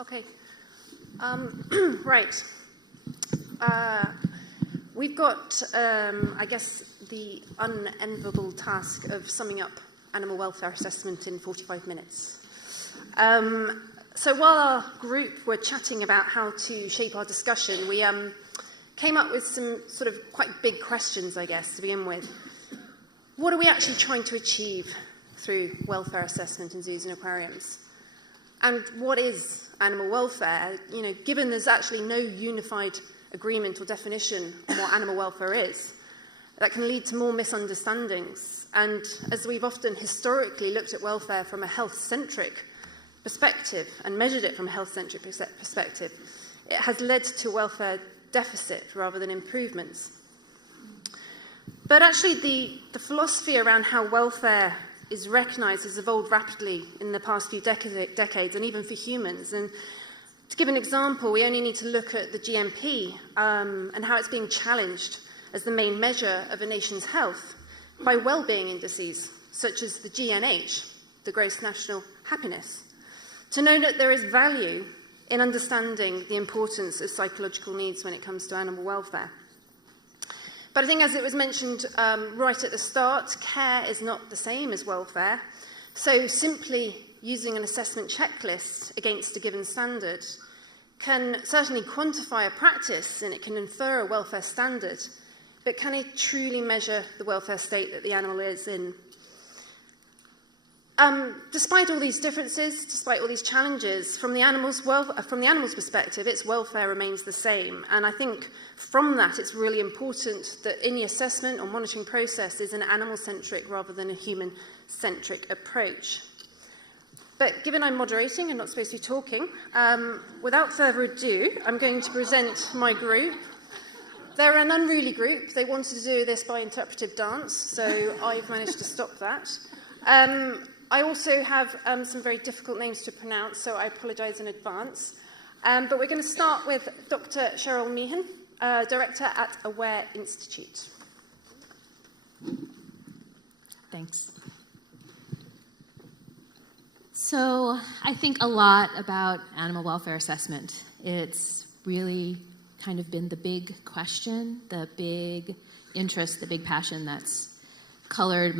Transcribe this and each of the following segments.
Okay. Right. We've got, I guess, the unenviable task of summing up animal welfare assessment in 45 minutes. So while our group were chatting about how to shape our discussion, we came up with some sort of quite big questions, I guess, to begin with. What are we actually trying to achieve through welfare assessment in zoos and aquariums? And what is animal welfare? You know, given there's actually no unified agreement or definition on what animal welfare is, that can lead to more misunderstandings. And as we've often historically looked at welfare from a health-centric perspective and measured it from a health-centric perspective, it has led to welfare deficit rather than improvements. But actually the philosophy around how welfare is recognised has evolved rapidly in the past few decades, and even for humans. And to give an example, we only need to look at the GMP and how it's being challenged as the main measure of a nation's health by well-being indices, such as the GNH, the Gross National Happiness, to know that there is value in understanding the importance of psychological needs when it comes to animal welfare. But I think, as it was mentioned right at the start, care is not the same as welfare. So simply using an assessment checklist against a given standard can certainly quantify a practice and it can infer a welfare standard, but can it truly measure the welfare state that the animal is in? Despite all these differences, despite all these challenges, from the animal's perspective, its welfare remains the same. And I think from that, it's really important that in the assessment or monitoring process is an animal-centric rather than a human-centric approach. But given I'm moderating and not supposed to be talking, without further ado, I'm going to present my group. They're an unruly group. They wanted to do this by interpretive dance, so I've managed to stop that. I also have some very difficult names to pronounce, so I apologise in advance. But we're going to start with Dr. Cheryl Meehan, Director at Aware Institute. Thanks. So I think a lot about animal welfare assessment. It's really kind of been the big question, the big interest, the big passion that's colored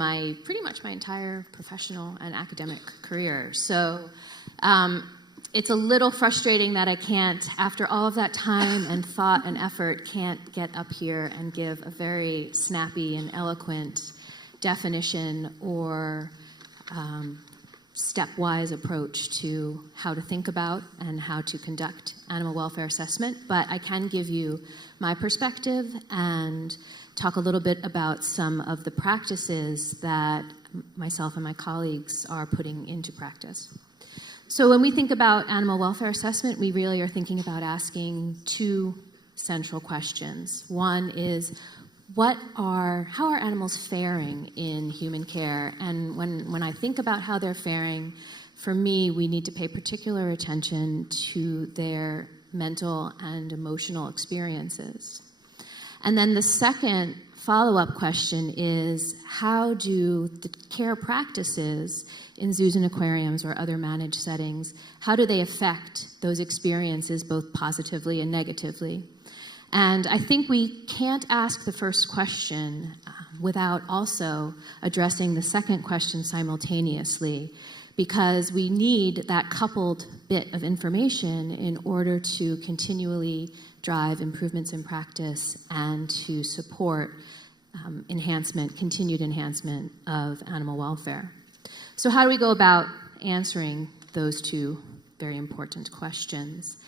pretty much my entire professional and academic career. So it's a little frustrating that I can't, after all of that time and thought and effort, can't get up here and give a very snappy and eloquent definition or stepwise approach to how to think about and how to conduct animal welfare assessment. But I can give you my perspective and talk a little bit about some of the practices that myself and my colleagues are putting into practice. So when we think about animal welfare assessment, we really are thinking about asking two central questions. One is, how are animals faring in human care? And when I think about how they're faring, for me, we need to pay particular attention to their mental and emotional experiences. And then the second follow-up question is, how do the care practices in zoos and aquariums or other managed settings, how do they affect those experiences both positively and negatively? And I think we can't ask the first question without also addressing the second question simultaneously, because we need that coupled bit of information in order to continually drive improvements in practice and to support continued enhancement of animal welfare. So how do we go about answering those two very important questions?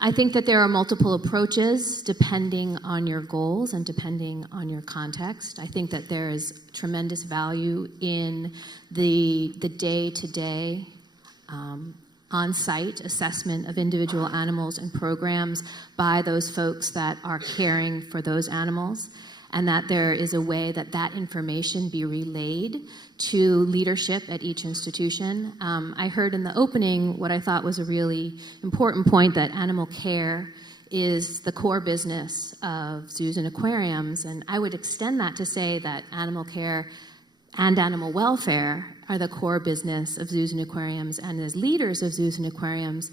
I think that there are multiple approaches depending on your goals and depending on your context. I think that there is tremendous value in the day-to-day on-site assessment of individual animals and programs by those folks that are caring for those animals, and that there is a way that that information be relayed to leadership at each institution. I heard in the opening what I thought was a really important point, that animal care is the core business of zoos and aquariums, and I would extend that to say that animal care and animal welfare are the core business of zoos and aquariums, and as leaders of zoos and aquariums,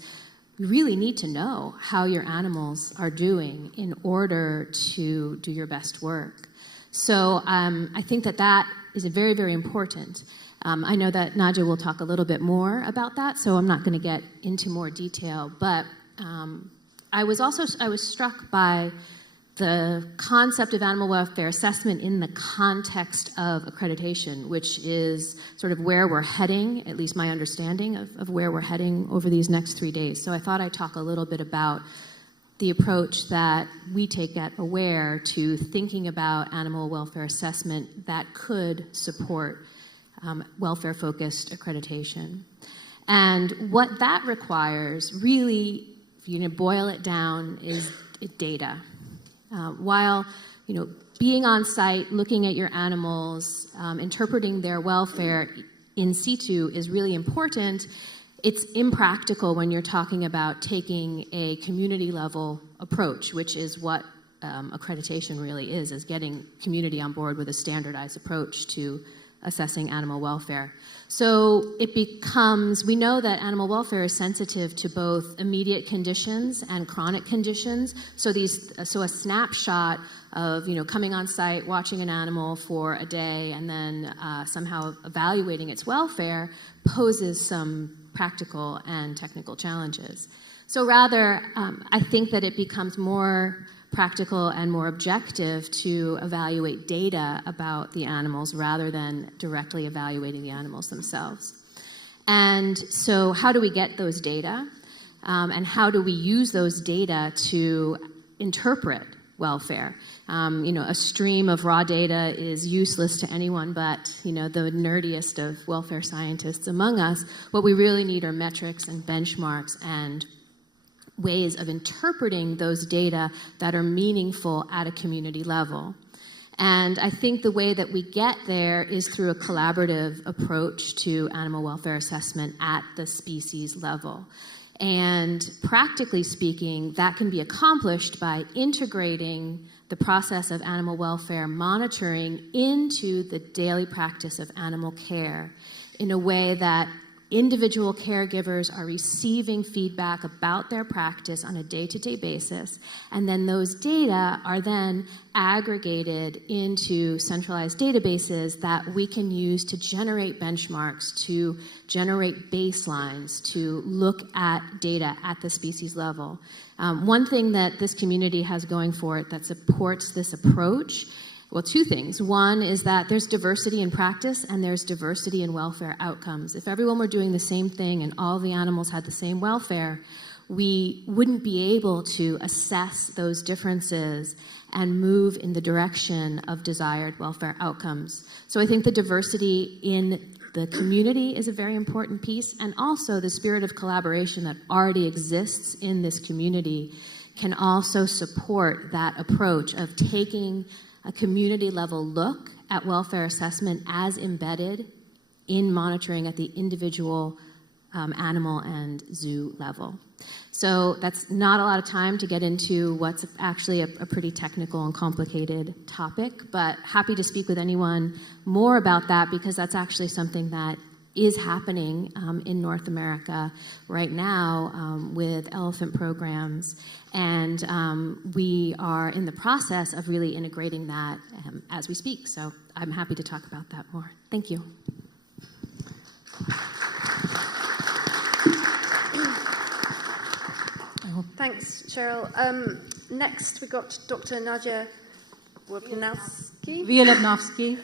you really need to know how your animals are doing in order to do your best work. So I think that is very, very important. I know that Nadia will talk a little bit more about that, so I'm not going to get into more detail. But I was struck by the concept of animal welfare assessment in the context of accreditation, which is sort of where we're heading, at least my understanding of where we're heading over these next 3 days. So I thought I'd talk a little bit about the approach that we take at AWARE to thinking about animal welfare assessment that could support welfare-focused accreditation. And what that requires, really, if you're going to boil it down, is data. While being on site, looking at your animals, interpreting their welfare in situ is really important, it's impractical when you're talking about taking a community-level approach, which is what accreditation really is getting community on board with a standardized approach to assessing animal welfare. So it becomes, we know that animal welfare is sensitive to both immediate conditions and chronic conditions. So a snapshot of coming on site, watching an animal for a day, and then somehow evaluating its welfare poses some practical and technical challenges. So rather, I think that it becomes more practical and more objective to evaluate data about the animals rather than directly evaluating the animals themselves. And so how do we get those data? And how do we use those data to interpret welfare? A stream of raw data is useless to anyone but, the nerdiest of welfare scientists among us. What we really need are metrics and benchmarks and ways of interpreting those data that are meaningful at a community level. And I think the way that we get there is through a collaborative approach to animal welfare assessment at the species level. And practically speaking, that can be accomplished by integrating the process of animal welfare monitoring into the daily practice of animal care in a way that individual caregivers are receiving feedback about their practice on a day-to-day basis, and then those data are then aggregated into centralized databases that we can use to generate benchmarks, to generate baselines, to look at data at the species level. One thing that this community has going for it that supports this approach, well, two things. One is that there's diversity in practice and there's diversity in welfare outcomes. If everyone were doing the same thing and all the animals had the same welfare, we wouldn't be able to assess those differences and move in the direction of desired welfare outcomes. So I think the diversity in the community is a very important piece, and also the spirit of collaboration that already exists in this community can also support that approach of taking a community-level look at welfare assessment as embedded in monitoring at the individual animal and zoo level. So that's not a lot of time to get into what's actually a pretty technical and complicated topic, but happy to speak with anyone more about that because that's actually something that is happening in North America right now with elephant programs. And we are in the process of really integrating that as we speak. So I'm happy to talk about that more. Thank you. Thanks, Cheryl. Next, we got Dr. Nadia Wielebnowski.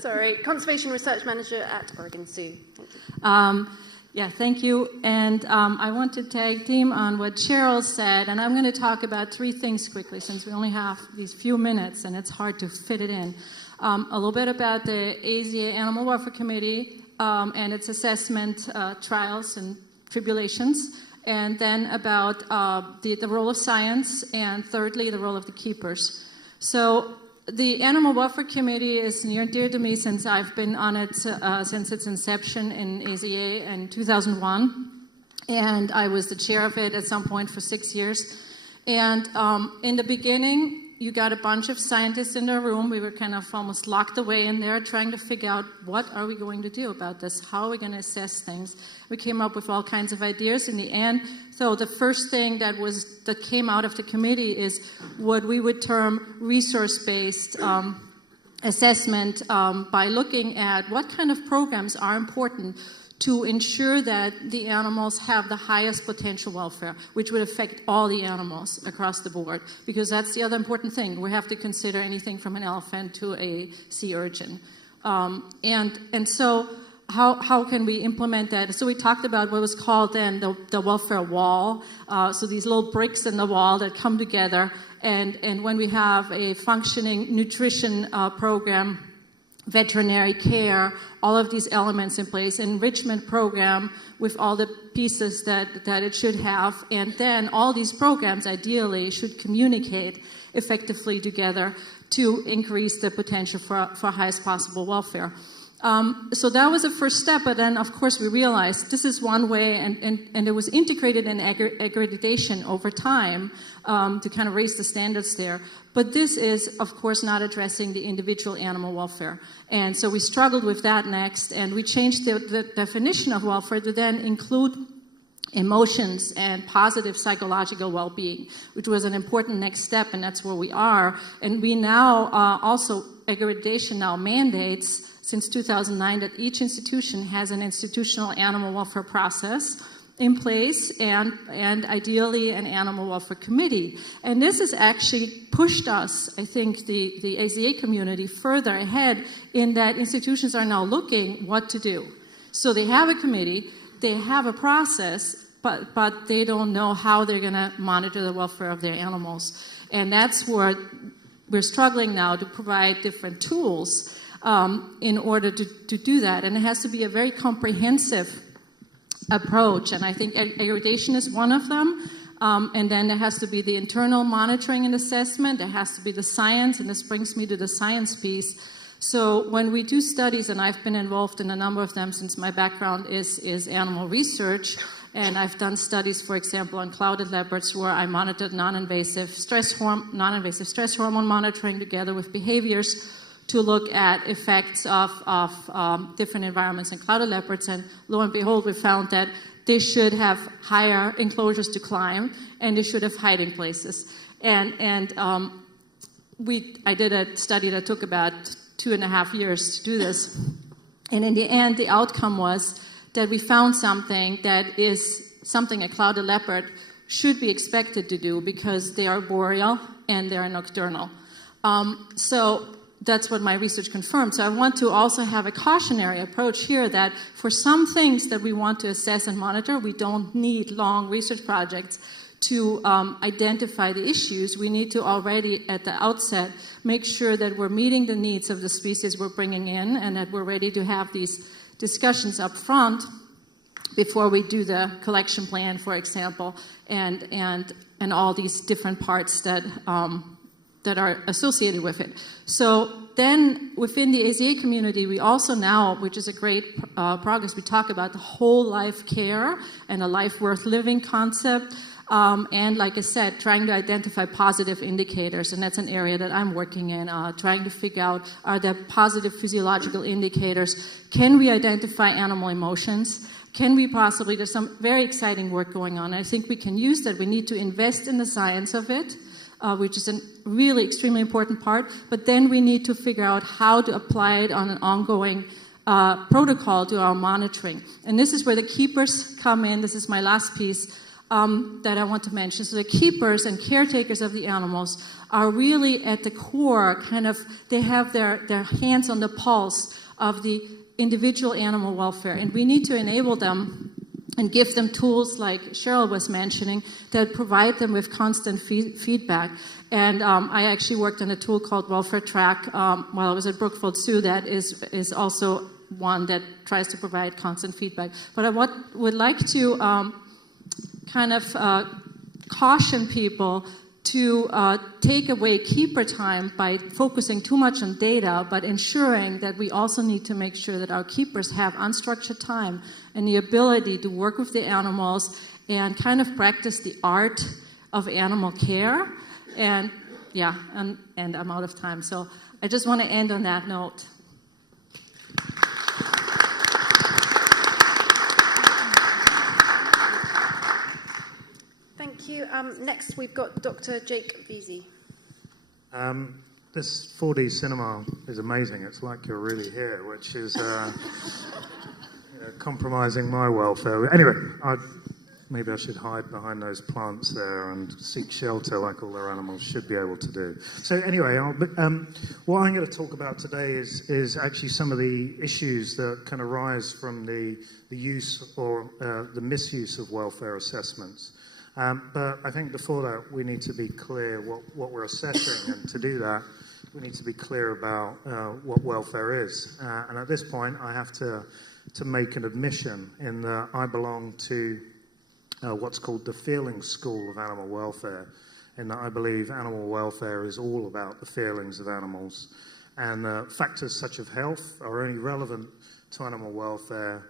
Sorry, Conservation Research Manager at Oregon Zoo. Thank you. Thank you. And I want to tag team on what Cheryl said, and I'm going to talk about three things quickly since we only have these few minutes and it's hard to fit it in. A little bit about the AZA Animal Welfare Committee and its assessment trials and tribulations, and then about the role of science, and thirdly, the role of the keepers. So the Animal Welfare Committee is near and dear to me since I've been on it since its inception in AZA in 2001. And I was the chair of it at some point for 6 years. And in the beginning, you got a bunch of scientists in the room. We were kind of almost locked away in there trying to figure out what are we going to do about this? How are we going to assess things? We came up with all kinds of ideas in the end. So the first thing that came out of the committee is what we would term resource-based assessment by looking at what kind of programs are important to ensure that the animals have the highest potential welfare, which would affect all the animals across the board, because that's the other important thing. We have to consider anything from an elephant to a sea urchin. And so how can we implement that? So we talked about what was called then the welfare wall, so these little bricks in the wall that come together, and when we have a functioning nutrition program, veterinary care, all of these elements in place, enrichment program with all the pieces that it should have, and then all these programs ideally should communicate effectively together to increase the potential for highest possible welfare. So that was the first step, but then of course we realized this is one way, and it was integrated in accreditation over time to kind of raise the standards there. But this is, of course, not addressing the individual animal welfare. And so we struggled with that next, and we changed the definition of welfare to then include emotions and positive psychological well-being, which was an important next step, and that's where we are. And we now also, accreditation now mandates since 2009 that each institution has an institutional animal welfare process in place, and ideally an animal welfare committee. And this has actually pushed us, I think, the AZA community further ahead in that institutions are now looking what to do. So they have a committee, they have a process, but they don't know how they're going to monitor the welfare of their animals. And that's where we're struggling now to provide different tools in order to do that. And it has to be a very comprehensive approach, and I think accreditation is one of them. And then there has to be the internal monitoring and assessment. There has to be the science, and this brings me to the science piece. So when we do studies, and I've been involved in a number of them since my background is animal research, and I've done studies, for example, on clouded leopards where I monitored non-invasive stress hormone monitoring together with behaviors to look at effects of different environments in clouded leopards, and lo and behold, we found that they should have higher enclosures to climb, and they should have hiding places. I did a study that took about 2.5 years to do this, and in the end, the outcome was that we found something that is something a clouded leopard should be expected to do because they are boreal and they are nocturnal. So that's what my research confirmed. So I want to also have a cautionary approach here that for some things that we want to assess and monitor, we don't need long research projects to identify the issues. We need to already at the outset make sure that we're meeting the needs of the species we're bringing in, and that we're ready to have these discussions up front before we do the collection plan, for example, and all these different parts that are associated with it. So then within the AZA community, we also now, which is a great progress, we talk about the whole life care and a life worth living concept. And like I said, trying to identify positive indicators, and that's an area that I'm working in, trying to figure out, are there positive physiological indicators? Can we identify animal emotions? Can we possibly, there's some very exciting work going on. I think we can use that. We need to invest in the science of it, which is a really extremely important part, but then we need to figure out how to apply it on an ongoing protocol to our monitoring. And this is where the keepers come in. This is my last piece that I want to mention. So the keepers and caretakers of the animals are really at the core, kind of, they have their hands on the pulse of the individual animal welfare. And we need to enable them and give them tools like Cheryl was mentioning that provide them with constant feedback. And I actually worked on a tool called Welfare Track while I was at Brookfield Zoo that is also one that tries to provide constant feedback. But I would like to kind of caution people to take away keeper time by focusing too much on data, but ensuring that we also need to make sure that our keepers have unstructured time and the ability to work with the animals and kind of practice the art of animal care. And yeah, and I'm out of time. So I just want to end on that note. Thank you. Next, we've got Dr. Jake Veazey. This 4D cinema is amazing. It's like you're really here, which is compromising my welfare. Anyway, maybe I should hide behind those plants there and seek shelter like all their animals should be able to do. So anyway, what I'm going to talk about today is actually some of the issues that can arise from the use or the misuse of welfare assessments. But I think before that, we need to be clear what we're assessing, and to do that, we need to be clear about what welfare is. And at this point, I have to make an admission in that I belong to what's called the feelings school of animal welfare, in that I believe animal welfare is all about the feelings of animals. And factors such as health are only relevant to animal welfare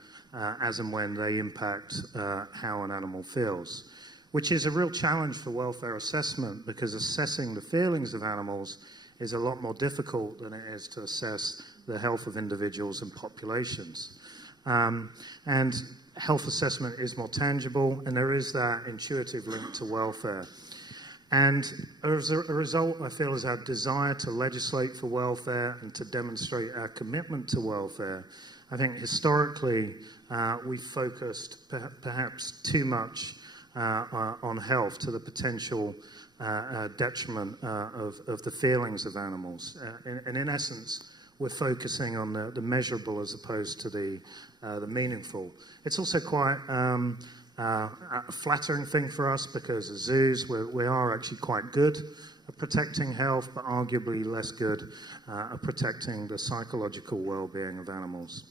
as and when they impact how an animal feels, which is a real challenge for welfare assessment, because assessing the feelings of animals is a lot more difficult than it is to assess the health of individuals and populations. And health assessment is more tangible, and there is that intuitive link to welfare. And as a result, I feel is our desire to legislate for welfare and to demonstrate our commitment to welfare. I think historically we've focused perhaps too much on health to the potential detriment of the feelings of animals. And in essence, we're focusing on the measurable as opposed to the meaningful. It's also quite a flattering thing for us, because as zoos, we are actually quite good at protecting health, but arguably less good at protecting the psychological well-being of animals.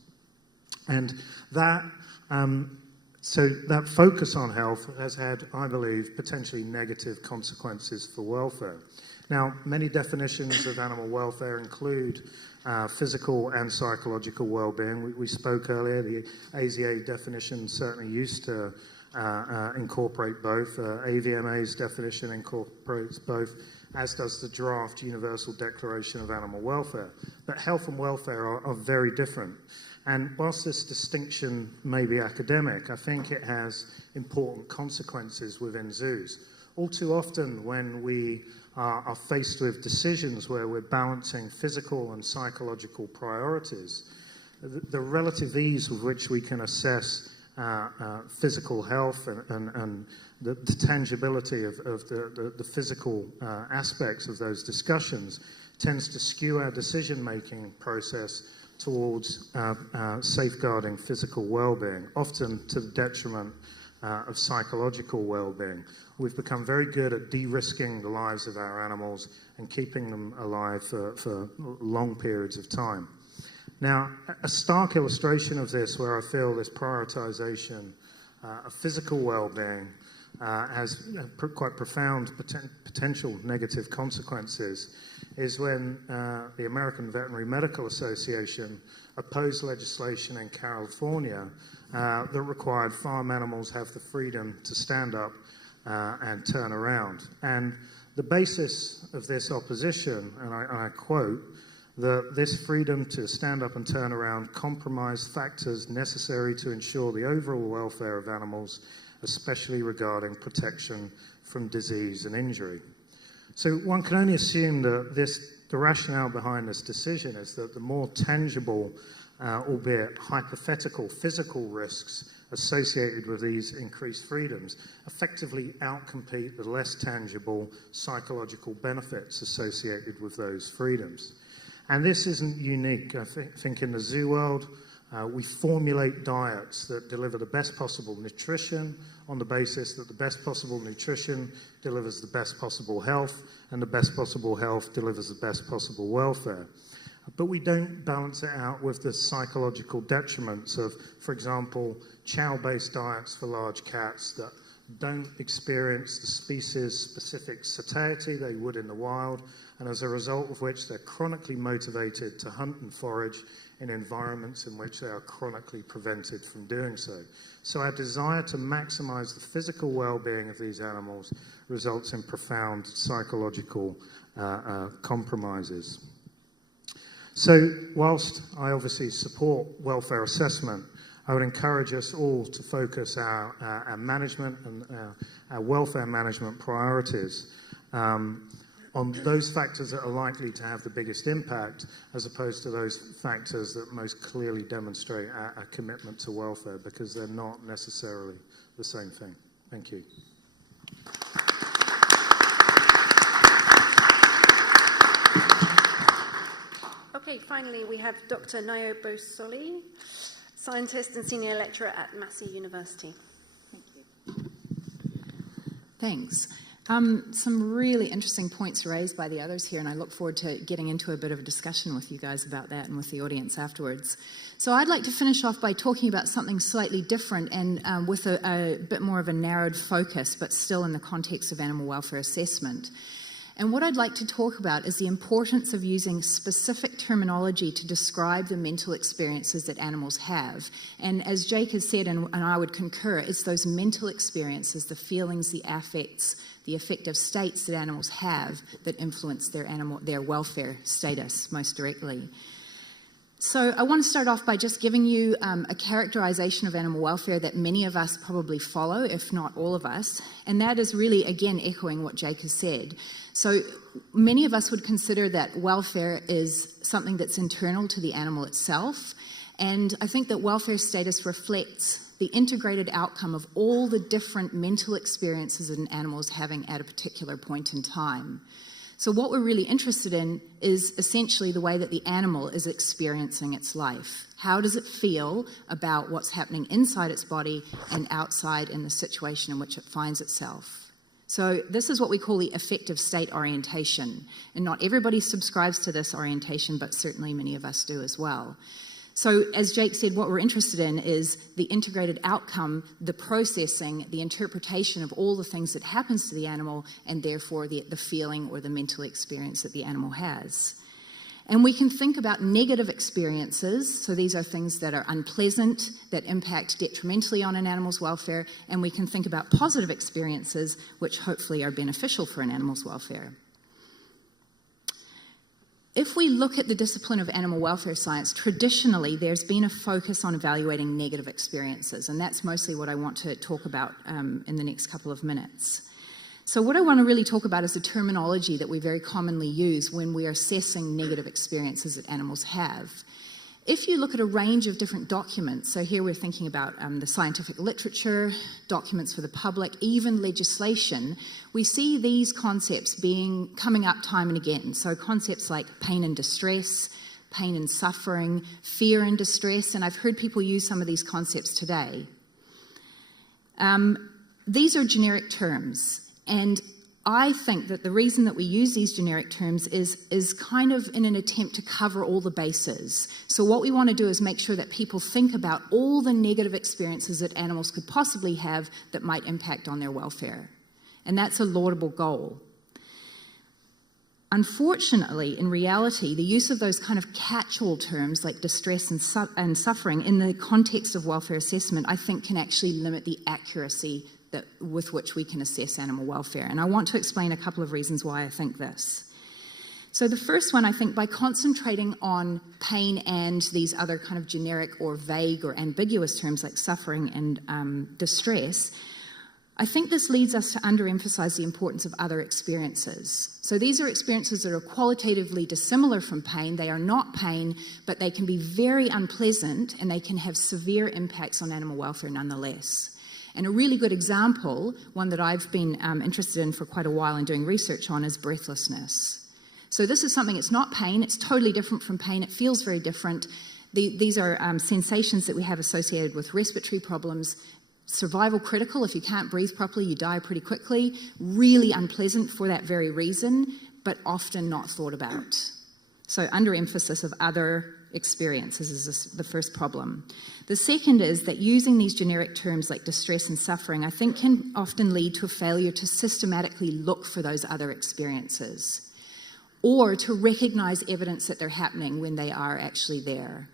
And that so that focus on health has had, I believe, potentially negative consequences for welfare. Now, many definitions of animal welfare include physical and psychological well-being. We spoke earlier, the AZA definition certainly used to incorporate both. AVMA's definition incorporates both, as does the draft Universal Declaration of Animal Welfare. But health and welfare are very different. And whilst this distinction may be academic, I think it has important consequences within zoos. All too often when we are faced with decisions where we're balancing physical and psychological priorities, the relative ease with which we can assess physical health and the tangibility of the physical aspects of those discussions tends to skew our decision-making process towards safeguarding physical well-being, often to the detriment of psychological well-being. We've become very good at de-risking the lives of our animals and keeping them alive for long periods of time. Now, a stark illustration of this, where I feel this prioritization of physical well-being has quite profound potential negative consequences, is when the American Veterinary Medical Association opposed legislation in California that required farm animals have the freedom to stand up and turn around. And the basis of this opposition, and I quote, that this freedom to stand up and turn around compromised factors necessary to ensure the overall welfare of animals, especially regarding protection from disease and injury. So one can only assume that the rationale behind this decision is that the more tangible, albeit hypothetical, physical risks associated with these increased freedoms effectively outcompete the less tangible psychological benefits associated with those freedoms. And this isn't unique. I think in the zoo world, we formulate diets that deliver the best possible nutrition on the basis that the best possible nutrition delivers the best possible health, and the best possible health delivers the best possible welfare. But we don't balance it out with the psychological detriments of, for example, chow-based diets for large cats that don't experience the species-specific satiety they would in the wild, and as a result of which they're chronically motivated to hunt and forage in environments in which they are chronically prevented from doing so. So our desire to maximize the physical well-being of these animals results in profound psychological compromises. So whilst I obviously support welfare assessment, I would encourage us all to focus our management and our welfare management priorities on those factors that are likely to have the biggest impact, as opposed to those factors that most clearly demonstrate our commitment to welfare, because they're not necessarily the same thing. Thank you. Okay, finally we have Dr. Nayo Bosoli, scientist and senior lecturer at Massey University. Thank you. Thanks. Some really interesting points raised by the others here, and I look forward to getting into a bit of a discussion with you guys about that and with the audience afterwards. So I'd like to finish off by talking about something slightly different and with a bit more of a narrowed focus, but still in the context of animal welfare assessment. And what I'd like to talk about is the importance of using specific terminology to describe the mental experiences that animals have. And as Jake has said, and I would concur, it's those mental experiences, the feelings, the affects, the affective states that animals have that influence their welfare status most directly. So I want to start off by just giving you a characterization of animal welfare that many of us probably follow, if not all of us, and that is really, again, echoing what Jake has said. So many of us would consider that welfare is something that's internal to the animal itself, and I think that welfare status reflects the integrated outcome of all the different mental experiences that an animal is having at a particular point in time. So what we're really interested in is essentially the way that the animal is experiencing its life. How does it feel about what's happening inside its body and outside in the situation in which it finds itself? So this is what we call the affective state orientation. And not everybody subscribes to this orientation, but certainly many of us do as well. So as Jake said, what we're interested in is the integrated outcome, the processing, the interpretation of all the things that happens to the animal, and therefore the feeling or the mental experience that the animal has. And we can think about negative experiences, so these are things that are unpleasant, that impact detrimentally on an animal's welfare, and we can think about positive experiences, which hopefully are beneficial for an animal's welfare. If we look at the discipline of animal welfare science, traditionally there's been a focus on evaluating negative experiences, and that's mostly what I want to talk about in the next couple of minutes. So what I want to really talk about is the terminology that we very commonly use when we are assessing negative experiences that animals have. If you look at a range of different documents, so here we're thinking about the scientific literature, documents for the public, even legislation, we see these concepts coming up time and again. So concepts like pain and distress, pain and suffering, fear and distress, and I've heard people use some of these concepts today. These are generic terms, and I think that the reason that we use these generic terms is kind of in an attempt to cover all the bases. So what we want to do is make sure that people think about all the negative experiences that animals could possibly have that might impact on their welfare. And that's a laudable goal. Unfortunately, in reality, the use of those kind of catch-all terms like distress and suffering in the context of welfare assessment, I think can actually limit the accuracy with which we can assess animal welfare. And I want to explain a couple of reasons why I think this. So the first one, I think by concentrating on pain and these other kind of generic or vague or ambiguous terms like suffering and distress, I think this leads us to underemphasize the importance of other experiences. So these are experiences that are qualitatively dissimilar from pain. They are not pain, but they can be very unpleasant and they can have severe impacts on animal welfare nonetheless. And a really good example, one that I've been interested in for quite a while and doing research on, is breathlessness. So this is something, it's not pain, it's totally different from pain, it feels very different. These are sensations that we have associated with respiratory problems, survival critical. If you can't breathe properly, you die pretty quickly. Really unpleasant for that very reason, but often not thought about. So underemphasis of other experiences is the first problem. The second is that using these generic terms like distress and suffering, I think can often lead to a failure to systematically look for those other experiences or to recognize evidence that they're happening when they are actually there.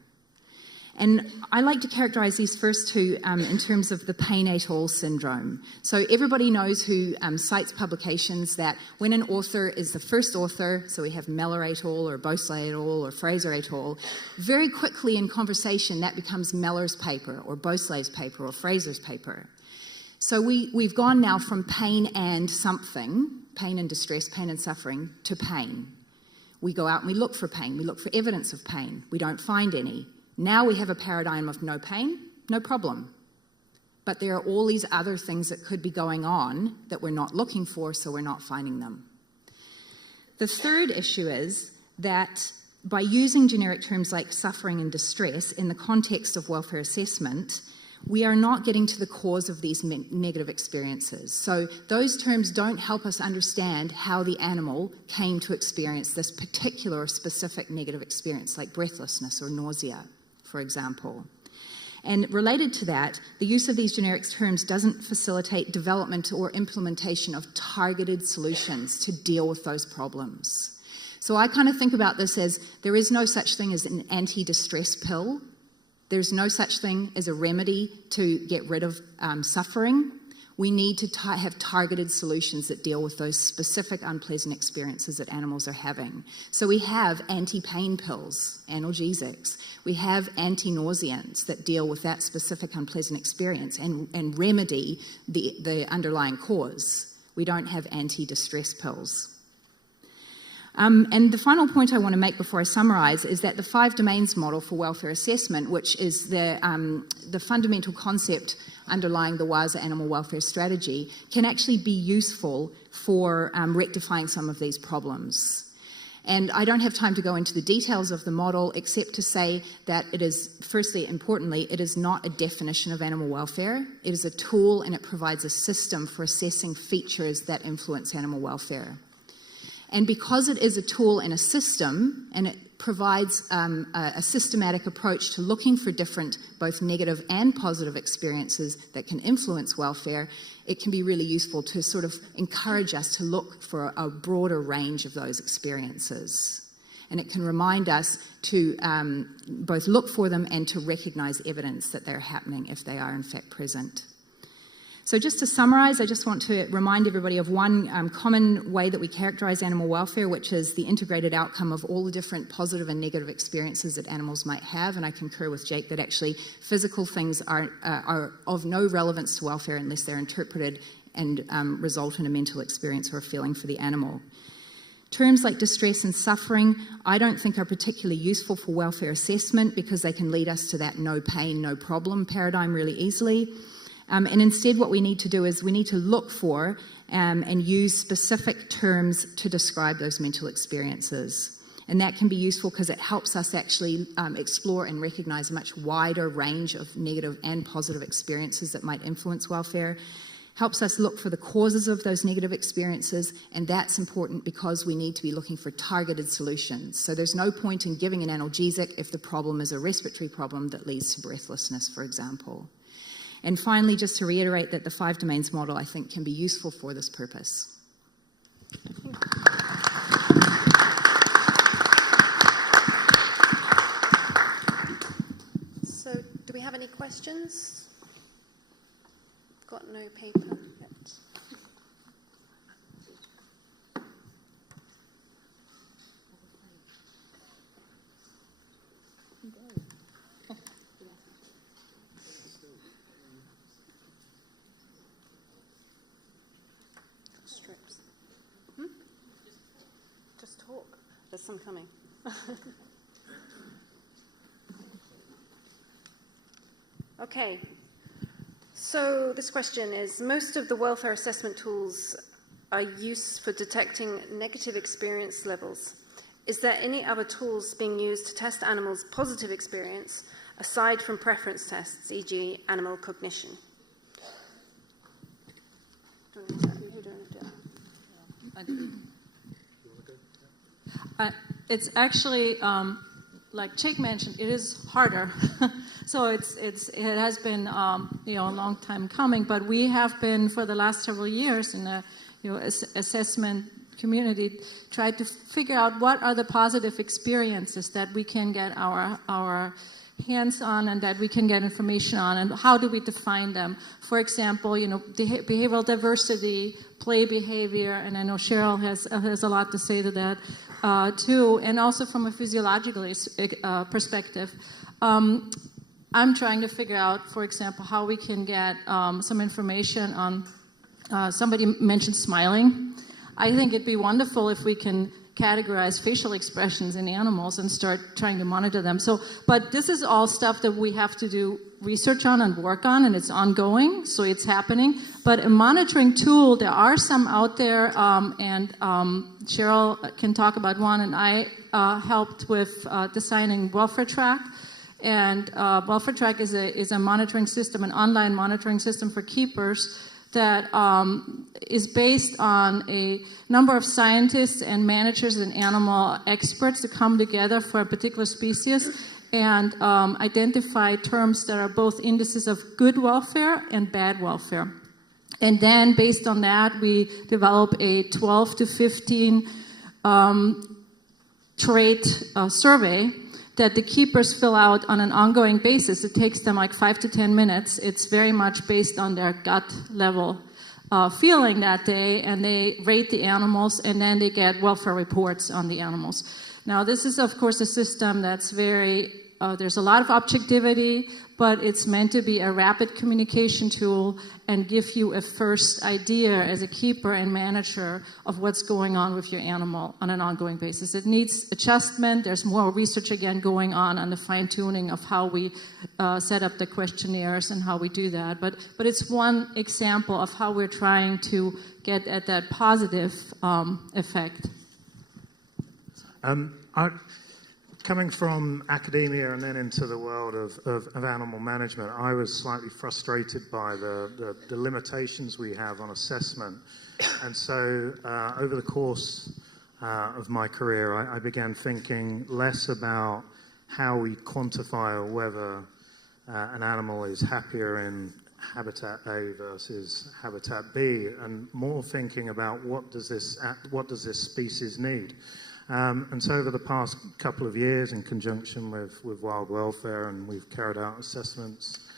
And I like to characterize these first two in terms of the pain et al. Syndrome. So everybody knows who cites publications that when an author is the first author, so we have Meller et al. Or Bosley et al. Or Fraser et al., very quickly in conversation that becomes Meller's paper or Bosley's paper or Fraser's paper. So we've gone now from pain and something, pain and distress, pain and suffering, to pain. We go out and we look for pain. We look for evidence of pain. We don't find any. Now we have a paradigm of no pain, no problem. But there are all these other things that could be going on that we're not looking for, so we're not finding them. The third issue is that by using generic terms like suffering and distress in the context of welfare assessment, we are not getting to the cause of these negative experiences. So those terms don't help us understand how the animal came to experience this particular or specific negative experience, like breathlessness or nausea, for example. And related to that, the use of these generic terms doesn't facilitate development or implementation of targeted solutions to deal with those problems. So I kind of think about this as there is no such thing as an anti-distress pill. There's no such thing as a remedy to get rid of suffering. We need to have targeted solutions that deal with those specific unpleasant experiences that animals are having. So we have anti-pain pills, analgesics. We have anti-nauseants that deal with that specific unpleasant experience and remedy the underlying cause. We don't have anti-distress pills. And the final point I want to make before I summarise is that the 5 domains model for welfare assessment, which is the fundamental concept underlying the WASA animal welfare strategy, can actually be useful for rectifying some of these problems. And I don't have time to go into the details of the model except to say that it is, firstly, importantly, it is not a definition of animal welfare. It is a tool and it provides a system for assessing features that influence animal welfare. And because it is a tool and a system, and it provides a systematic approach to looking for different, both negative and positive experiences that can influence welfare, it can be really useful to sort of encourage us to look for a broader range of those experiences. And it can remind us to both look for them and to recognise evidence that they're happening if they are in fact present. So just to summarise, I just want to remind everybody of one common way that we characterise animal welfare, which is the integrated outcome of all the different positive and negative experiences that animals might have. And I concur with Jake that actually physical things are of no relevance to welfare unless they're interpreted and result in a mental experience or a feeling for the animal. Terms like distress and suffering I don't think are particularly useful for welfare assessment because they can lead us to that no pain, no problem paradigm really easily. And instead what we need to do is we need to look for and use specific terms to describe those mental experiences. And that can be useful because it helps us actually explore and recognise a much wider range of negative and positive experiences that might influence welfare. Helps us look for the causes of those negative experiences, and that's important because we need to be looking for targeted solutions. So there's no point in giving an analgesic if the problem is a respiratory problem that leads to breathlessness, for example. And finally, just to reiterate that the 5 domains model, I think, can be useful for this purpose. So, do we have any questions? Got no paper yet. Strips. Just talk. There's some coming. Okay. So this question is, most of the welfare assessment tools are used for detecting negative experience levels. Is there any other tools being used to test animals' positive experience aside from preference tests, e.g. animal cognition? It's actually, like Jake mentioned, it is harder. So it has been a long time coming, but we have been for the last several years in the assessment community tried to figure out what are the positive experiences that we can get our hands-on and that we can get information on, and how do we define them? For example, behavioral diversity, play behavior, and I know Cheryl has a lot to say to that too, and also from a physiological perspective. I'm trying to figure out, for example, how we can get some information on, somebody mentioned smiling. I think it'd be wonderful if we can categorize facial expressions in animals and start trying to monitor them. But this is all stuff that we have to do research on and work on, and it's ongoing, so it's happening. But a monitoring tool, there are some out there, and Cheryl can talk about one, and I helped with designing Welfare Track. And Welfare Track is a monitoring system, an online monitoring system for keepers that is based on a number of scientists and managers and animal experts to come together for a particular species and identify terms that are both indices of good welfare and bad welfare. And then based on that, we develop a 12 to 15 trait survey that the keepers fill out on an ongoing basis. It takes them like 5 to 10 minutes. It's very much based on their gut level feeling that day, and they rate the animals, and then they get welfare reports on the animals. Now, this is, of course, a system that's very, there's a lot of objectivity, but it's meant to be a rapid communication tool and give you a first idea as a keeper and manager of what's going on with your animal on an ongoing basis. It needs adjustment. There's more research again going on the fine-tuning of how we set up the questionnaires and how we do that. But it's one example of how we're trying to get at that positive effect. Coming from academia and then into the world of animal management, I was slightly frustrated by the limitations we have on assessment. And so over the course of my career, I began thinking less about how we quantify or whether an animal is happier in habitat A versus habitat B, and more thinking about what does this species need. And so over the past couple of years, in conjunction with Wild Welfare, and we've carried out assessments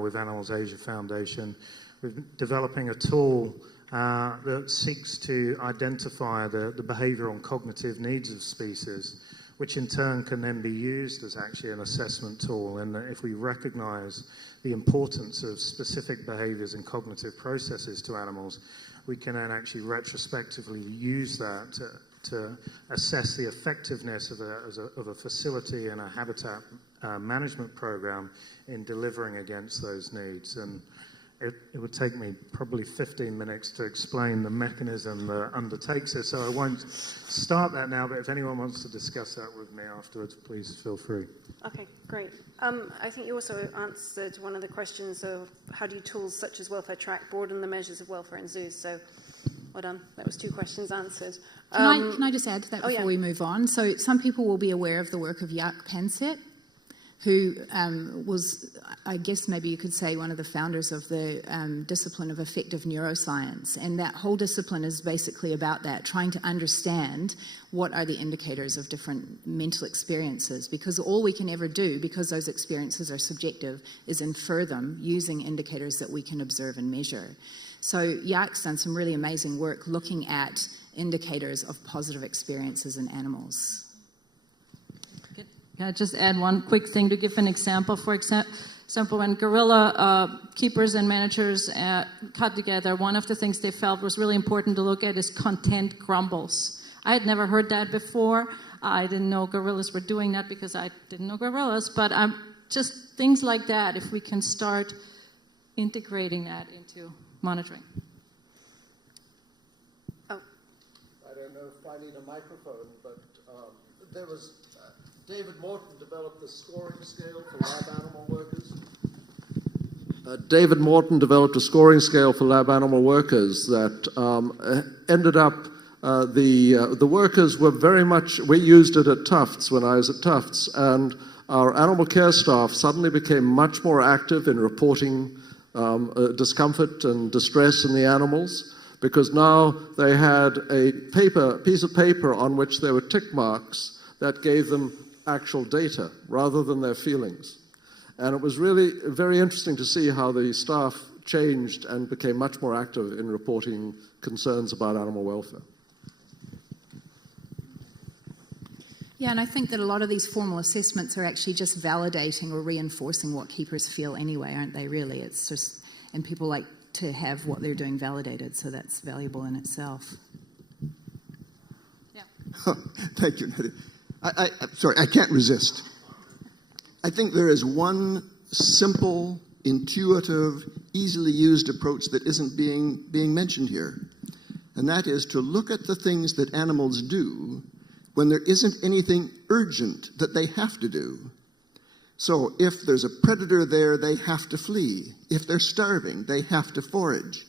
with Animals Asia Foundation, we're developing a tool that seeks to identify the behavioral and cognitive needs of species, which in turn can then be used as actually an assessment tool. And if we recognize the importance of specific behaviors and cognitive processes to animals, we can then actually retrospectively use that to assess the effectiveness of a facility and a habitat management program in delivering against those needs. And it would take me probably 15 minutes to explain the mechanism that undertakes it, so I won't start that now, but if anyone wants to discuss that with me afterwards, please feel free. Okay, great. I think you also answered one of the questions of how do tools such as Welfare Track broaden the measures of welfare in zoos, so well done. That was 2 questions answered. Can I just add to that before we move on? So some people will be aware of the work of Jaak Pansett, who was, I guess maybe you could say, one of the founders of the discipline of affective neuroscience. And that whole discipline is basically about that, trying to understand what are the indicators of different mental experiences. Because all we can ever do, because those experiences are subjective, is infer them using indicators that we can observe and measure. So Jaak's done some really amazing work looking at indicators of positive experiences in animals. Can I just add one quick thing to give an example? For example, when gorilla keepers and managers got together, one of the things they felt was really important to look at is content grumbles. I had never heard that before. I didn't know gorillas were doing that because I didn't know gorillas, but just things like that, if we can start integrating that into monitoring. Oh. I don't know if I need a microphone, but there was David Morton developed the scoring scale for lab animal workers. David Morton developed a scoring scale for lab animal workers that ended up the workers were very much. We used it at Tufts when I was at Tufts, and our animal care staff suddenly became much more active in reporting discomfort and distress in the animals, because now they had a piece of paper on which there were tick marks that gave them actual data rather than their feelings. And it was really very interesting to see how the staff changed and became much more active in reporting concerns about animal welfare. Yeah, and I think that a lot of these formal assessments are actually just validating or reinforcing what keepers feel anyway, aren't they, really? It's just, and people like to have what they're doing validated, so that's valuable in itself. Yeah. Thank you, Nadia. Sorry, I can't resist. I think there is one simple, intuitive, easily used approach that isn't being mentioned here, and that is to look at the things that animals do when there isn't anything urgent that they have to do. So if there's a predator there, they have to flee. If they're starving, they have to forage.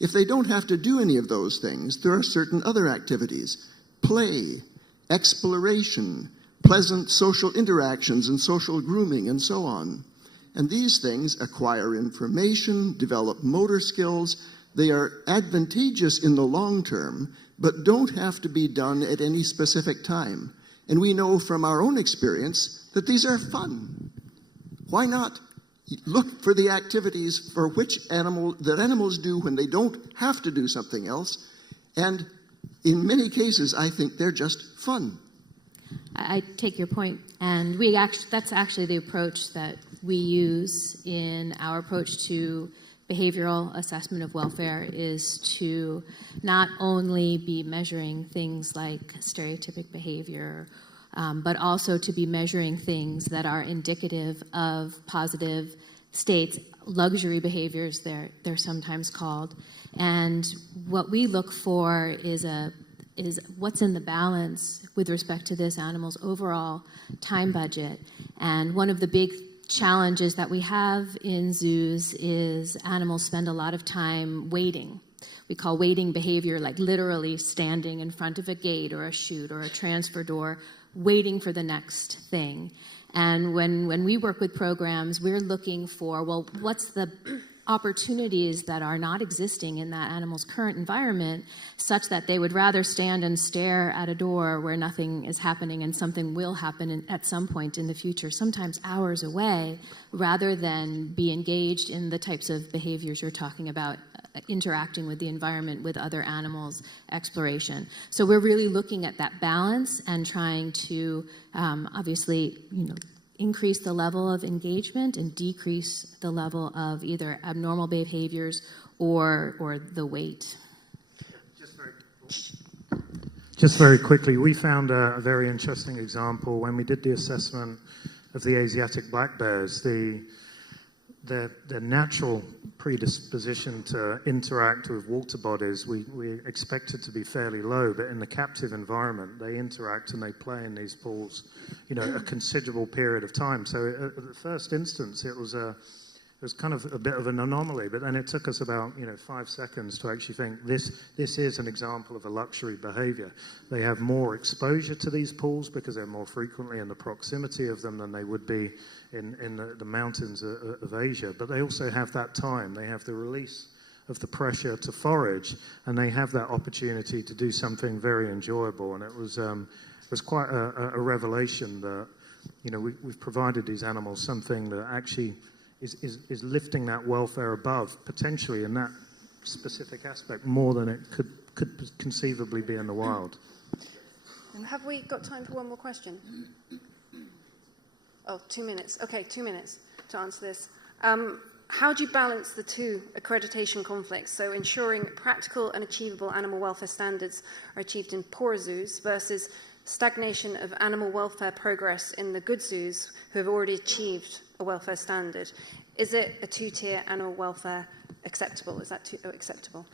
If they don't have to do any of those things, there are certain other activities: play, exploration, pleasant social interactions and social grooming, and so on. And these things acquire information, develop motor skills. They are advantageous in the long term, but don't have to be done at any specific time. And we know from our own experience that these are fun. Why not look for the activities for which animals do when they don't have to do something else? And in many cases, I think they're just fun. I take your point, and that's actually the approach that we use in our approach to behavioral assessment of welfare, is to not only be measuring things like stereotypic behavior, but also to be measuring things that are indicative of positive states, luxury behaviors they're sometimes called. And what we look for is what's in the balance with respect to this animal's overall time budget. And one of the big challenges that we have in zoos is animals spend a lot of time waiting. We call waiting behavior like literally standing in front of a gate or a chute or a transfer door, waiting for the next thing. And when we work with programs, we're looking for, well, what's the opportunities that are not existing in that animal's current environment, such that they would rather stand and stare at a door where nothing is happening and something will happen at some point in the future, sometimes hours away, rather than be engaged in the types of behaviors you're talking about, interacting with the environment, with other animals, exploration. So we're really looking at that balance and trying to obviously, increase the level of engagement and decrease the level of either abnormal behaviors or the weight. Just very quickly, we found a very interesting example when we did the assessment of the Asiatic black bears. Their natural predisposition to interact with water bodies, we expected to be fairly low, but in the captive environment, they interact and they play in these pools, a considerable period of time. So at the first instance, it was kind of a bit of an anomaly, but then it took us about 5 seconds to actually think this is an example of a luxury behavior. They have more exposure to these pools because they're more frequently in the proximity of them than they would be in the mountains of Asia. But they also have that time. They have the release of the pressure to forage, and they have that opportunity to do something very enjoyable. And it was quite a revelation that we've provided these animals something that actually is lifting that welfare above, potentially in that specific aspect, more than it could conceivably be in the wild. And have we got time for one more question? Oh, 2 minutes. Okay, 2 minutes to answer this. How do you balance the two accreditation conflicts, so ensuring practical and achievable animal welfare standards are achieved in poor zoos versus stagnation of animal welfare progress in the good zoos who have already achieved a welfare standard? Is it a two-tier animal welfare acceptable? Is that acceptable?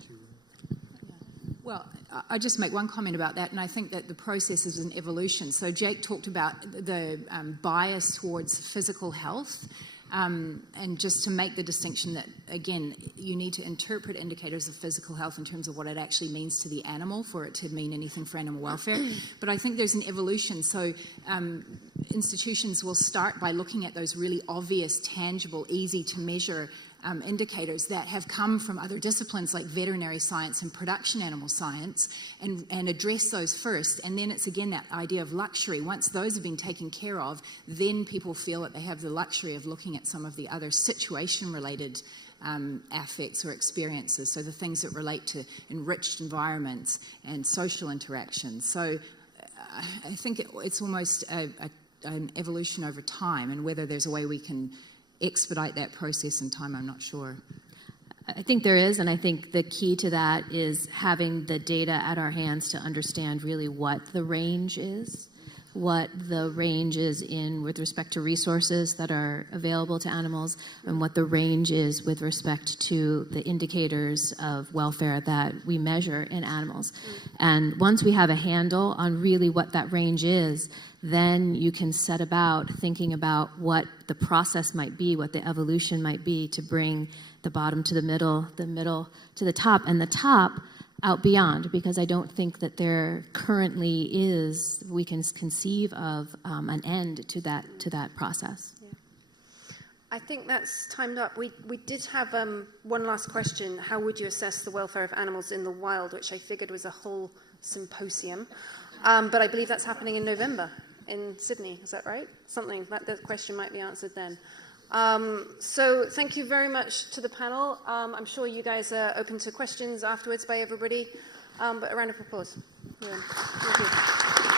Well, I'll just make one comment about that, and I think that the process is an evolution. So Jake talked about the bias towards physical health, and just to make the distinction that, again, you need to interpret indicators of physical health in terms of what it actually means to the animal for it to mean anything for animal welfare. But I think there's an evolution. So institutions will start by looking at those really obvious, tangible, easy to measure indicators that have come from other disciplines like veterinary science and production animal science, and address those first. And then it's again that idea of luxury. Once those have been taken care of, then people feel that they have the luxury of looking at some of the other situation-related affects or experiences, so the things that relate to enriched environments and social interactions. So I think it's almost an evolution over time, and whether there's a way we can expedite that process in time, I'm not sure. I think there is, and I think the key to that is having the data at our hands to understand really what the range is, what the range is in with respect to resources that are available to animals, and what the range is with respect to the indicators of welfare that we measure in animals. And once we have a handle on really what that range is, then you can set about thinking about what the process might be, what the evolution might be to bring the bottom to the middle to the top, and the top out beyond, because I don't think that there currently is, we can conceive of an end to that process. Yeah. I think that's timed up. We did have one last question. How would you assess the welfare of animals in the wild, which I figured was a whole symposium. But I believe that's happening in November in Sydney. Is that right? Something like that question might be answered then. So thank you very much to the panel. I'm sure you guys are open to questions afterwards by everybody. But a round of applause. Yeah. Thank you.